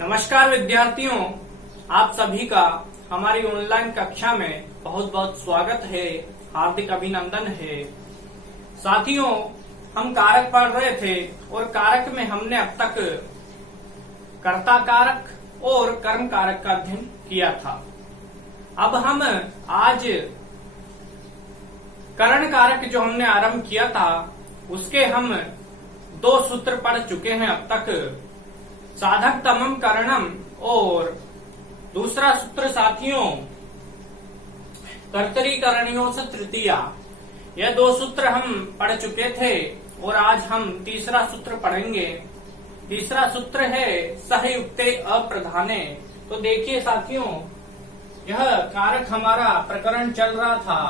नमस्कार विद्यार्थियों, आप सभी का हमारी ऑनलाइन कक्षा में बहुत बहुत स्वागत है, हार्दिक अभिनंदन है। साथियों, हम कारक पढ़ रहे थे और कारक में हमने अब तक कर्ता कारक और कर्म कारक का अध्ययन किया था। अब हम आज करण कारक जो हमने आरंभ किया था उसके हम 2 सूत्र पढ़ चुके हैं अब तक, साधक तमम करणम और दूसरा सूत्र साथियों कर्तरी करणियों से तृतीया। यह 2 सूत्र हम पढ़ चुके थे और आज हम तीसरा सूत्र पढ़ेंगे। तीसरा सूत्र है सहयुक्ते अप्रधाने। तो देखिए साथियों, यह कारक हमारा प्रकरण चल रहा था,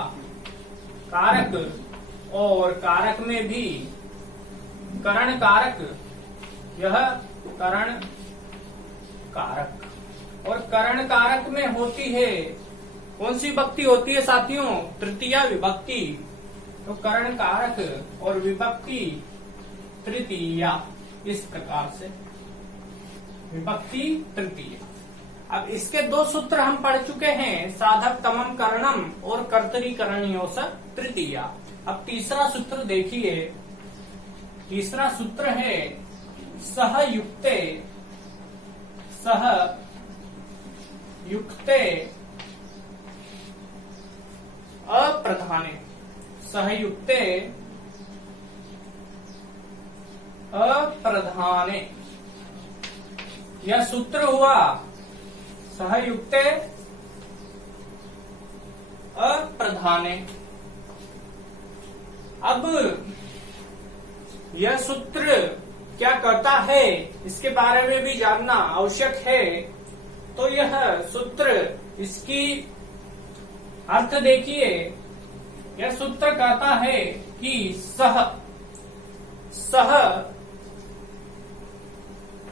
कारक और कारक में भी करण कारक, यह करण कारक और करण कारक में होती है कौन सी विभक्ति होती है साथियों? तृतीया विभक्ति। तो करण कारक और विभक्ति तृतीया, इस प्रकार से विभक्ति तृतीया। अब इसके 2 सूत्र हम पढ़ चुके हैं, साधक तमम करणम और कर्तरी करणियों से तृतीया। अब तीसरा सूत्र देखिए, तीसरा सूत्र है सहयुक्ते अप्रधाने। सहयुक्ते अप्रधाने, यह सूत्र हुआ सहयुक्ते अप्रधाने। अब यह सूत्र क्या कहता है इसके बारे में भी जानना आवश्यक है। तो यह सूत्र, इसकी अर्थ देखिए, यह सूत्र कहता है कि सह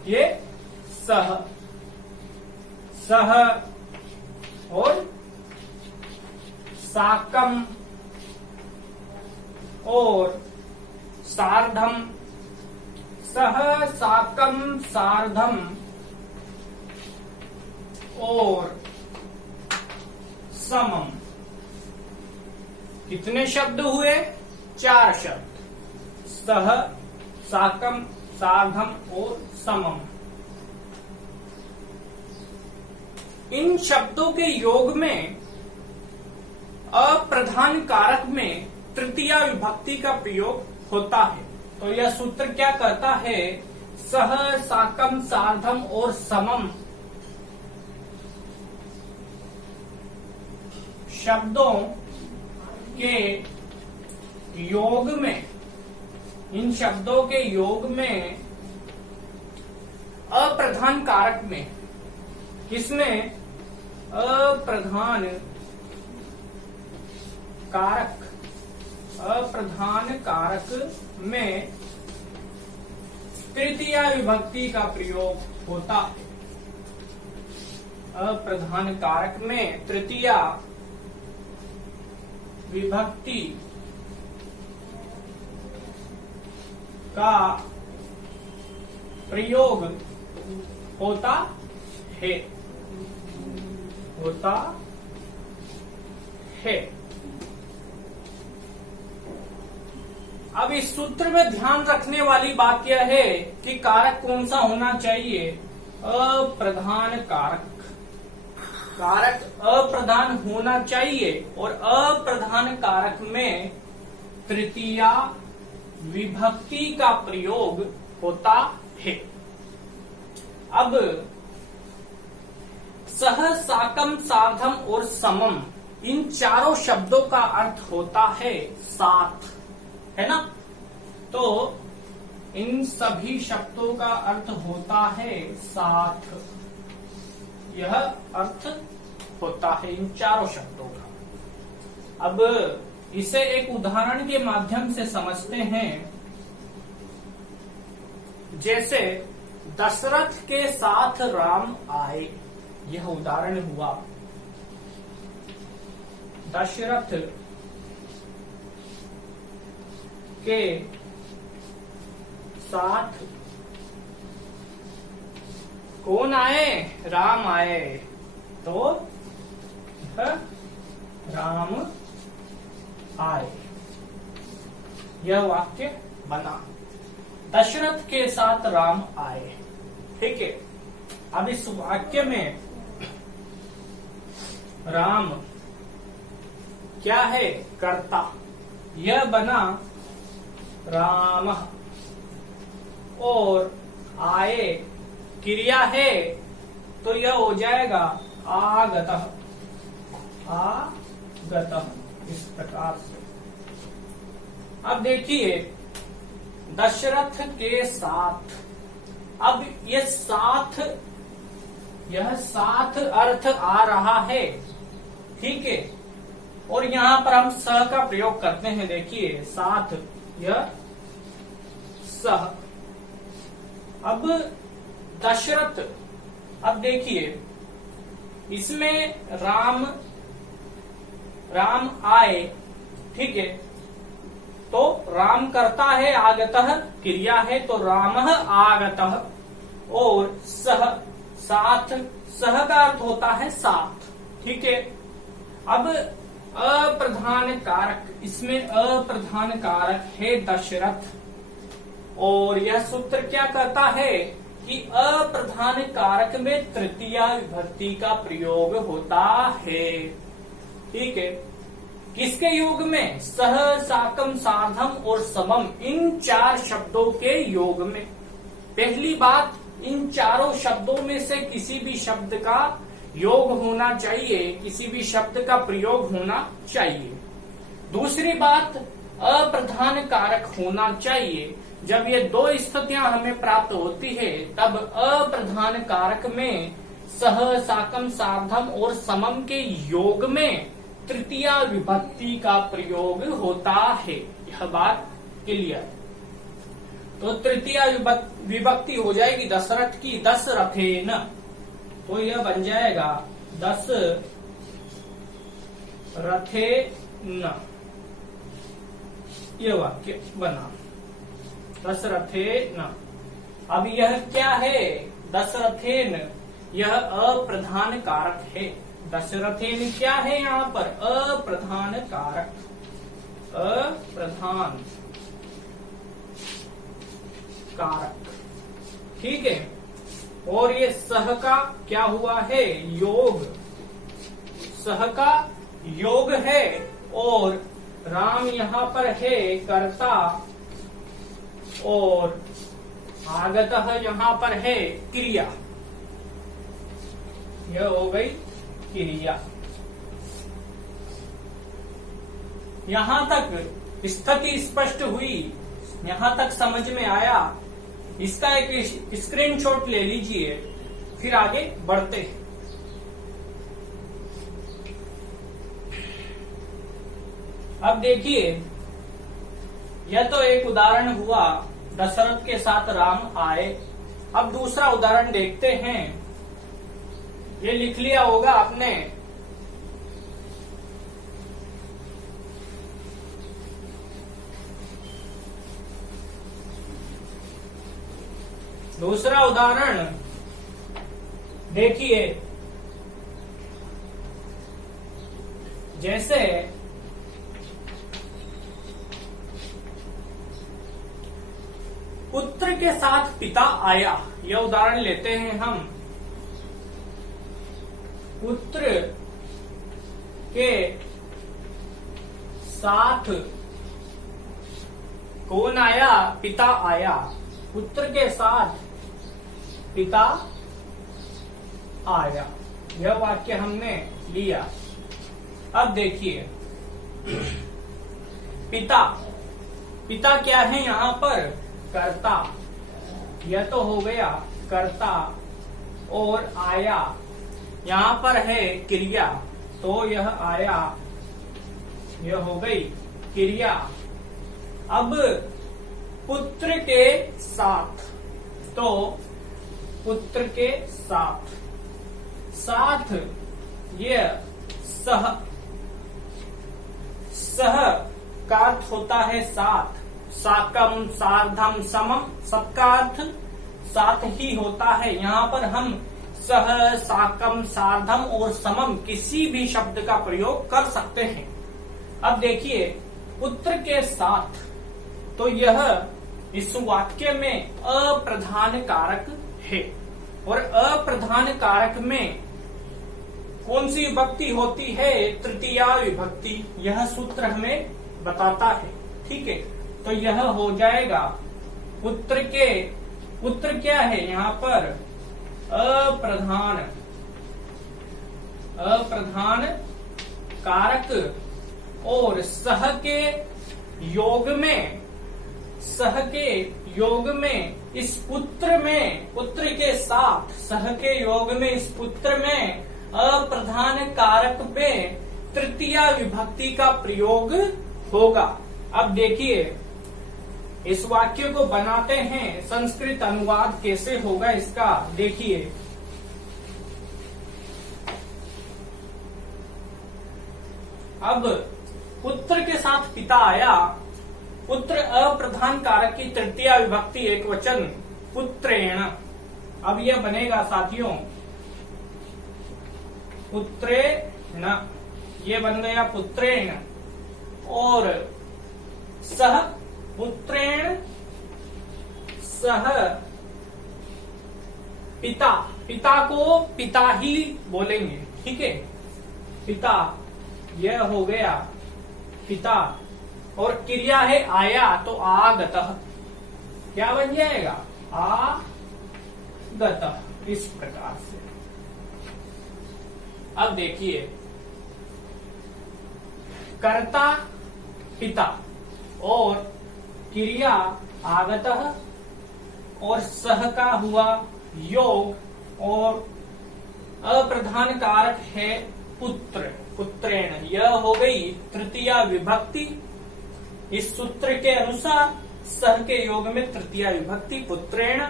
ये सह और साकम और सार्धम, सह साकम सार्धम और समम। कितने शब्द हुए? 4 शब्द, सह साकम सार्धम और समम। इन शब्दों के योग में अप्रधान कारक में तृतीया विभक्ति का प्रयोग होता है। तो यह सूत्र क्या कहता है? सह साकम सार्धम और समम शब्दों के योग में, इन शब्दों के योग में अप्रधान कारक में, किसमें? अप्रधान कारक, अप्रधान कारक में तृतीया विभक्ति का प्रयोग होता है। अप्रधान कारक में तृतीया विभक्ति का प्रयोग होता है, होता है। अब इस सूत्र में ध्यान रखने वाली बात यह है कि कारक कौन सा होना चाहिए? अप्रधान कारक। कारक अप्रधान होना चाहिए और अप्रधान कारक में तृतीया विभक्ति का प्रयोग होता है। अब सह साकम सार्धम और समम, इन चारों शब्दों का अर्थ होता है साथ, है ना? तो इन सभी शब्दों का अर्थ होता है साथ, यह अर्थ होता है इन चारों शब्दों का। अब इसे एक उदाहरण के माध्यम से समझते हैं। जैसे दशरथ के साथ राम आए, यह उदाहरण हुआ। दशरथ के साथ कौन आए? राम आए, तो राम आए, यह वाक्य बना। दशरथ के साथ राम आए। ठीक है, अब इस वाक्य में राम क्या है? कर्ता, यह बना राम, और आए क्रिया है, तो यह हो जाएगा आगतः। आगतः, इस प्रकार से। अब देखिए, दशरथ के साथ, अब ये साथ, यह साथ अर्थ आ रहा है। ठीक है, और यहां पर हम सह का प्रयोग करते हैं। देखिए, साथ, यह सह। अब दशरथ, अब देखिए इसमें राम आए। ठीक है, तो राम करता है, आगतः क्रिया है, तो रामः आगतः, और सह साथ, सह का अर्थ होता है साथ। ठीक है, अब अप्रधान कारक, इसमें अप्रधान कारक है दशरथ, और यह सूत्र क्या कहता है कि अप्रधान कारक में तृतीया विभक्ति का प्रयोग होता है। ठीक है, किसके योग में? सह, साकम, साधम और समम, इन 4 शब्दों के योग में। पहली बात, इन चारों शब्दों में से किसी भी शब्द का योग होना चाहिए, किसी भी शब्द का प्रयोग होना चाहिए। दूसरी बात, अप्रधान कारक होना चाहिए। जब ये 2 स्थितियां हमें प्राप्त होती है, तब अप्रधान कारक में सह, साकम, साधम और समम के योग में तृतीया विभक्ति का प्रयोग होता है। यह बात क्लियर। तो तृतीया विभक्ति हो जाएगी दशरथ की, दशरथेन, तो यह बन जाएगा दशरथेन, यह वाक्य बना दशरथेन। अब यह क्या है? दशरथेन, यह अप्रधान कारक है। दशरथेन क्या है यहाँ पर? अप्रधान कारक, अप्रधान कारक। ठीक है, और ये सह का क्या हुआ है? योग, सह का योग है, और राम यहाँ पर है कर्ता, और आगतः यहाँ पर है क्रिया। यह हो गई क्रिया। यहां तक स्थिति स्पष्ट हुई, यहां तक समझ में आया। इसका एक स्क्रीनशॉट ले लीजिए, फिर आगे बढ़ते हैं। अब देखिए, यह तो एक उदाहरण हुआ, दशरथ के साथ राम आए। अब दूसरा उदाहरण देखते हैं। ये लिख लिया होगा आपने। दूसरा उदाहरण देखिए, जैसे पुत्र के साथ पिता आया, यह उदाहरण लेते हैं हम। पुत्र के साथ कौन आया? पिता आया। पुत्र के साथ पिता आया, यह वाक्य हमने लिया। अब देखिए, पिता, पिता क्या है यहाँ पर? कर्ता। यह तो हो गया कर्ता, और आया यहाँ पर है क्रिया, तो यह आया, यह हो गई क्रिया। अब पुत्र के साथ, तो पुत्र के साथ, साथ यह सह, सह का अर्थ होता है साथ। साकम, सार्धम, समम, सबका अर्थ साथ ही होता है। यहाँ पर हम सह, साकम, सार्धम और समम किसी भी शब्द का प्रयोग कर सकते हैं। अब देखिए पुत्र के साथ, तो यह इस वाक्य में अप्रधान कारक है और अप्रधान कारक में कौन सी विभक्ति होती है? तृतीया विभक्ति। यह सूत्र हमें बताता है। ठीक है, तो यह हो जाएगा पुत्र क्या है यहाँ पर? अप्रधान कारक और सह के योग में इस पुत्र के साथ सह के योग में इस पुत्र में अप्रधान कारक में तृतीया विभक्ति का प्रयोग होगा। अब देखिए इस वाक्य को बनाते हैं, संस्कृत अनुवाद कैसे होगा इसका देखिए। अब पुत्र के साथ पिता आया, पुत्र अप्रधान कारक की तृतीया विभक्ति एक वचन पुत्रेण। अब यह बनेगा साथियों पुत्रेण, ये बन गया पुत्रेण। और सह पुत्रेण सह पिता, पिता को पिता ही बोलेंगे। ठीक है, पिता, यह हो गया पिता। और क्रिया है आया, तो आगतः, क्या बन जाएगा? आगतः, इस प्रकार से। अब देखिए कर्ता पिता और क्रिया आगतः और सह का हुआ योग और अप्रधान कारक है पुत्र, पुत्रेण। यह हो गई तृतीया विभक्ति। इस सूत्र के अनुसार सह के योग में तृतीया विभक्ति पुत्रेण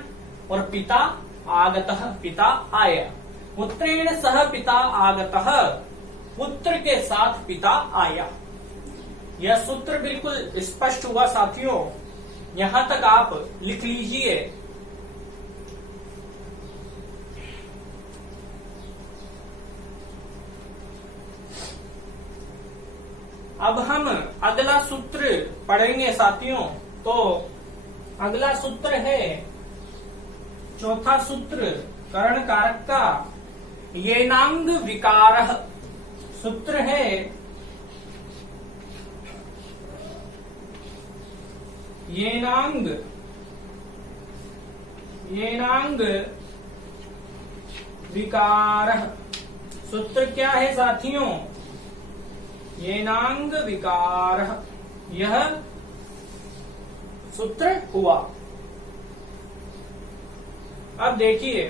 और पिता आगतः, पिता आया। पुत्रेण सह पिता आगतः, पुत्र के साथ पिता आया। यह सूत्र बिल्कुल स्पष्ट हुआ साथियों, यहां तक आप लिख लीजिए। अब हम अगला सूत्र पढ़ेंगे साथियों। तो अगला सूत्र है चौथा सूत्र करण कारक का, येनांग विकारः। सूत्र है येनांग विकारः। सूत्र क्या है साथियों? येनांग विकारः, यह सूत्र हुआ। अब देखिए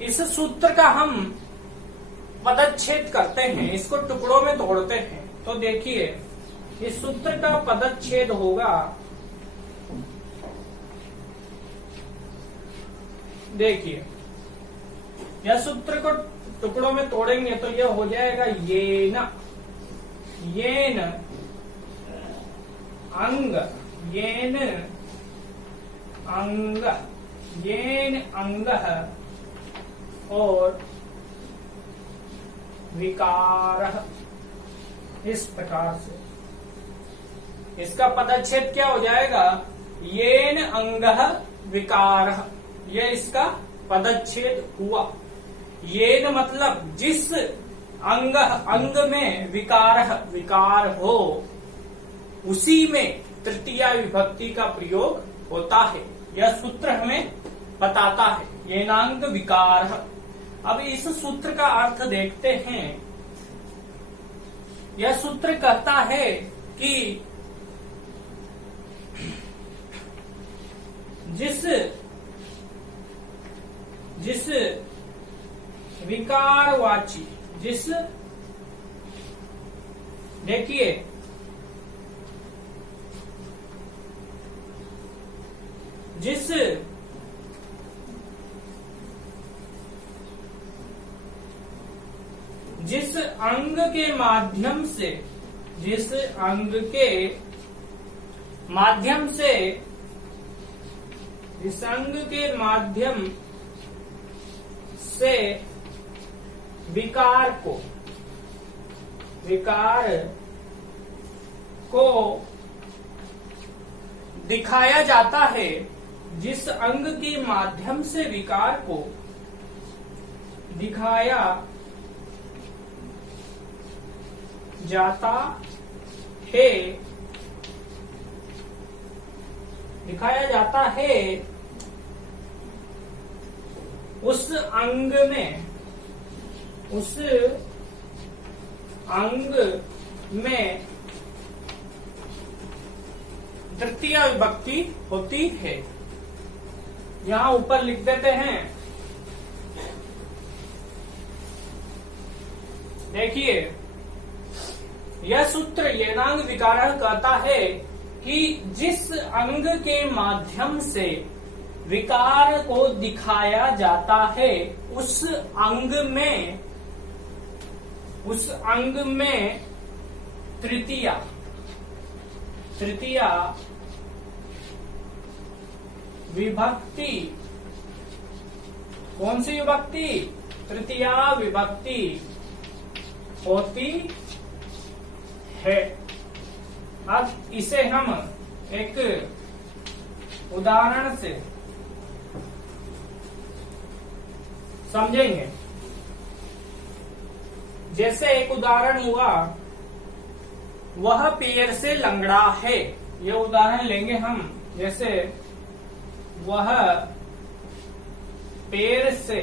इस सूत्र का हम पदच्छेद करते हैं, इसको टुकड़ों में तोड़ते हैं। तो देखिए इस सूत्र का पदच्छेद होगा, देखिए यह सूत्र को टुकड़ों में तोड़ेंगे तो यह हो जाएगा येन अंग, येन अंग और विकार, इस प्रकार से इसका पदच्छेद क्या हो जाएगा? येन अंगः विकारः, यह इसका पदच्छेद हुआ। येन मतलब जिस अंग में विकार हो उसी में तृतीया विभक्ति का प्रयोग होता है, यह सूत्र हमें बताता है। येनांग विकारः। अब इस सूत्र का अर्थ देखते हैं। यह सूत्र कहता है कि जिस विकारवाची, देखिए जिस अंग के माध्यम से से विकार को दिखाया जाता है, जिस अंग के माध्यम से विकार को दिखाया जाता है उस अंग में तृतीया विभक्ति होती है। यहां ऊपर लिख देते हैं, देखिए यह सूत्र येनांग विकारः कहता है कि जिस अंग के माध्यम से विकार को दिखाया जाता है उस अंग में तृतीया विभक्ति, कौन सी विभक्ति? तृतीया विभक्ति होती है। अब इसे हम एक उदाहरण से समझेंगे। जैसे एक उदाहरण हुआ, वह पैर से लंगड़ा है। ये उदाहरण लेंगे हम। जैसे वह पैर से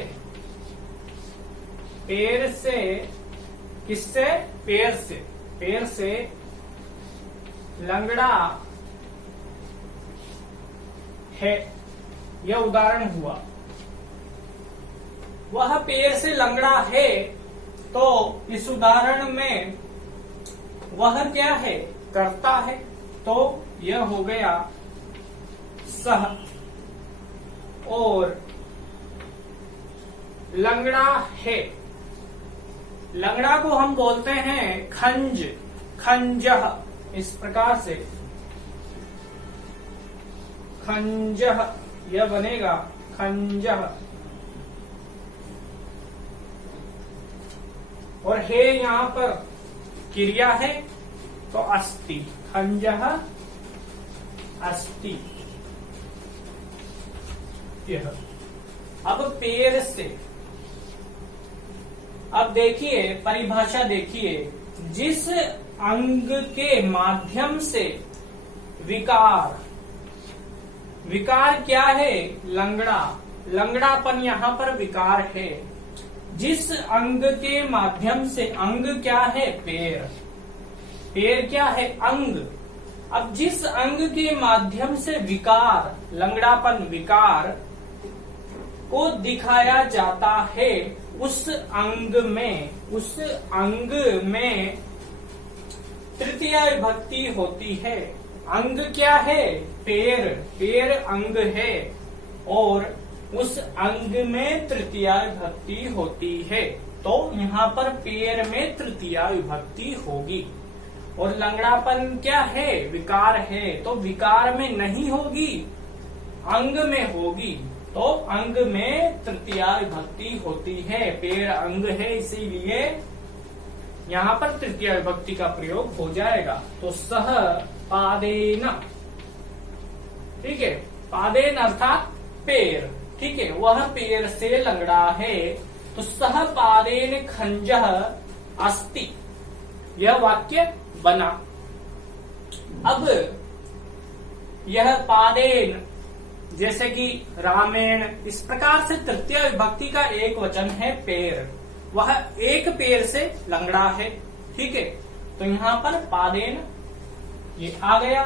किससे? पैर से लंगड़ा है। यह उदाहरण हुआ। वह पैर से लंगड़ा है, तो इस उदाहरण में वह क्या है? कर्ता है। तो यह हो गया सह। और लंगड़ा है, लंगड़ा को हम बोलते हैं खंजह। इस प्रकार से खंजह, यह बनेगा खंजह। और है यहाँ पर क्रिया है, तो अस्ति, खंजह अस्ति। यह अब पैर से, अब देखिए परिभाषा देखिए, जिस अंग के माध्यम से विकार क्या है? लंगड़ा, लंगड़ापन यहाँ पर विकार है। जिस अंग के माध्यम से, अंग क्या है? पैर। पैर क्या है? अंग। अब जिस अंग के माध्यम से विकार, लंगड़ापन विकार को दिखाया जाता है उस अंग में तृतीया विभक्ति होती है। अंग क्या है? पैर। पैर अंग है और उस अंग में तृतीया विभक्ति होती है। तो यहाँ पर पैर में तृतीया विभक्ति होगी। और लंगड़ापन क्या है? विकार है। तो विकार में नहीं होगी, अंग में होगी। तो अंग में तृतीया विभक्ति होती है। पैर अंग है, इसीलिए यहाँ पर तृतीया विभक्ति का प्रयोग हो जाएगा। तो सह पादेन, ठीक है, पादेन अर्थात पैर, ठीक है, वह पैर से लंगड़ा है। तो सह पादेन खंजः अस्ति, यह वाक्य बना। अब यह पादेन, जैसे कि रामेण, इस प्रकार से तृतीय विभक्ति का एक वचन है पैर। वह एक पैर से लंगड़ा है, ठीक है। तो यहाँ पर पादेन ये आ गया,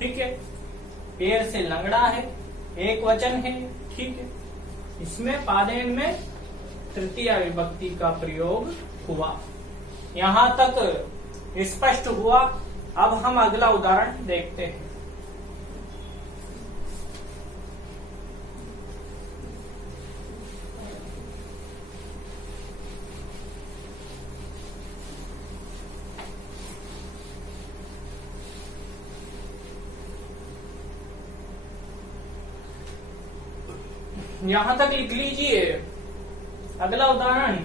ठीक है। पैर से लंगड़ा है, एक वचन है, ठीक है। इसमें पादेन में तृतीय विभक्ति का प्रयोग हुआ। यहाँ तक स्पष्ट हुआ। अब हम अगला उदाहरण देखते हैं। यहां तक लिख लीजिए, अगला उदाहरण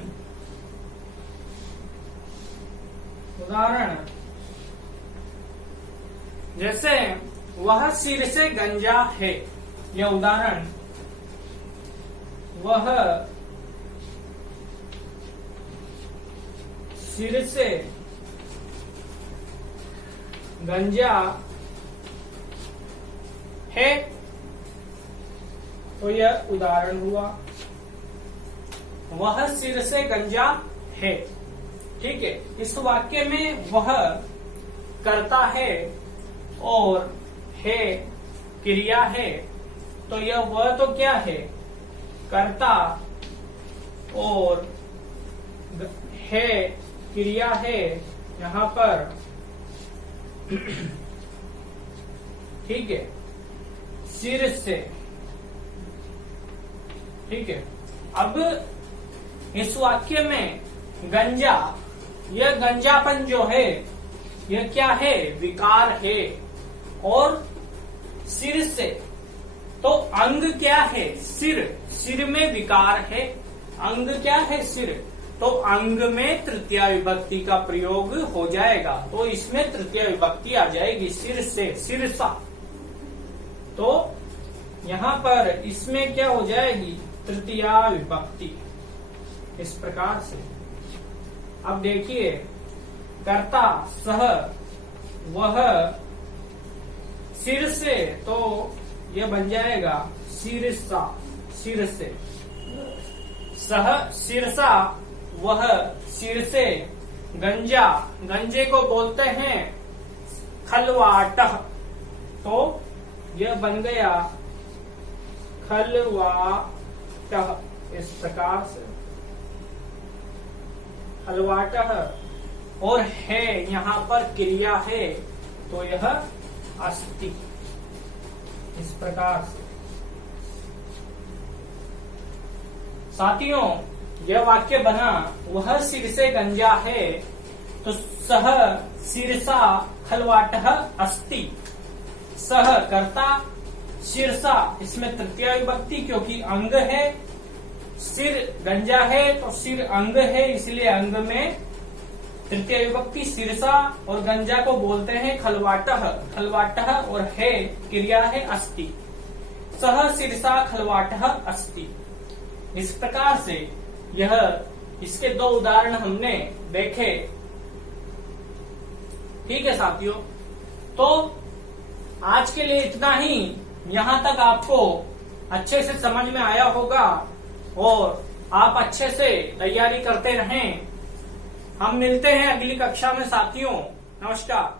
जैसे वह सिर से गंजा है। यह उदाहरण वह सिर से गंजा है, तो यह उदाहरण हुआ। वह सिर से गंजा है, ठीक है। इस वाक्य में वह कर्ता है और है क्रिया है, तो यह वह तो क्या है, कर्ता, और है क्रिया है यहाँ पर, ठीक है, सिर से, ठीक है। अब इस वाक्य में गंजा, यह गंजापन जो है यह क्या है, विकार है। और सिर से, तो अंग क्या है, सिर, सिर में विकार है, अंग क्या है, सिर, तो अंग में तृतीया विभक्ति का प्रयोग हो जाएगा, तो इसमें तृतीया विभक्ति आ जाएगी, सिर से, सिरसा। तो यहाँ पर इसमें क्या हो जाएगी, तृतीया विभक्ति, इस प्रकार से। अब देखिए, कर्ता सह वह सिर से, तो यह बन जाएगा सिरसा, सिर से। सह सिरसा, वह सिर से गंजा, गंजे को बोलते हैं खलवाटह, तो यह बन गया खलवाटह, इस प्रकार से खलवाटह। और है यहाँ पर क्रिया है, तो यह अस्ति, इस प्रकार से। साथियों, यह वाक्य बना वह सिर से गंजा है, तो सह सिरसा खलवाटह अस्ति। सह कर्ता, सिरसा इसमें तृतीया विभक्ति, क्योंकि अंग है, सिर गंजा है तो सिर अंग है, इसलिए अंग में तृतीय विभक्ति सिरसा, और गंजा को बोलते हैं खलवाटह, खलवाटह, और है क्रिया है अस्ति। सह सिरसा खलवाटह अस्ति। इस प्रकार से यह, इसके दो उदाहरण हमने देखे, ठीक है साथियों। तो आज के लिए इतना ही। यहाँ तक आपको अच्छे से समझ में आया होगा और आप अच्छे से तैयारी करते रहें। हम मिलते हैं अगली कक्षा में साथियों। नमस्कार।